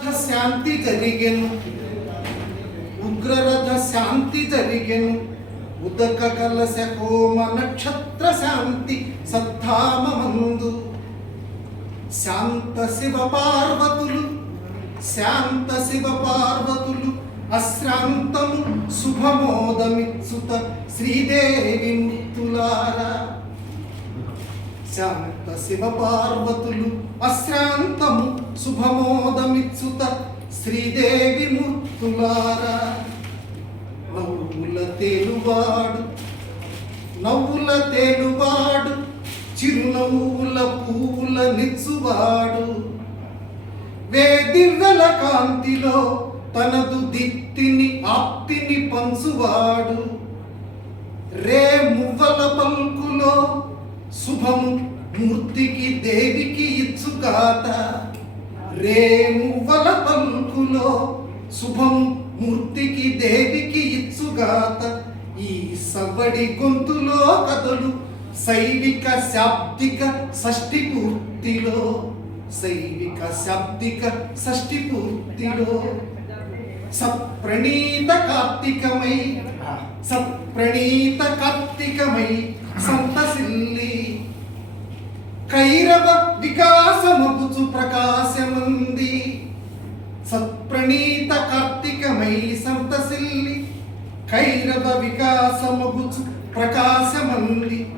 శాంతి జరిగెను ఉగ్రరథ శాంతి జరిగెను ఉదక కలశ హోమ నక్షత్ర శాంతి సద్ధామమందు శాంత శివ పార్వతులు శాంత శివ పార్వతులు అశ్రాంతము శుభమోదమిత్సుత శ్రీదేవి ముక్తులారా శాంత శివ పార్వతులు అశ్రాంతము శుభమోదమిత్సుత శ్రీదేవి మూర్తులారా. నవ్వుల తేలువాడు నవ్వుల తేలువాడు చిరునవ్వుల పూల నిచ్చువాడు. వేదివ్వల కాంతిలో తనదు దిత్తిని ఆప్తిని పంచువాడు. రే మువ్వల పల్కులో శుభము మూర్తికి దేవికి ఇచ్చుగాత రే మువ్వల పంకులో శుభం మూర్తికి దేవికి ఇచ్చుగాత. ఈ సవ్వడి గొంతులో కథలు శైవిక శాబ్దిక షష్ఠి పూర్తిలో శైవిక శాబ్దిక షష్ఠి పూర్తిలో సప్రణీత కార్తీకమై సప్రణీత కార్తీకమై సంతసిల్లి. కైరవ వికాసమగుచు ప్రక కైరవ వికాసమగుచు ప్రకాశమంది.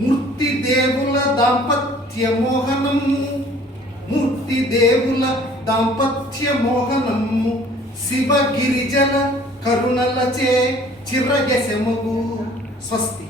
మూర్తి దేవుల దాంపత్య మోహనము. మూర్తి దేవుల దాంపత్య మోహనము. శివ గిరిజల కరుణలచే చిర్రగెసెమగు. స్వస్తి.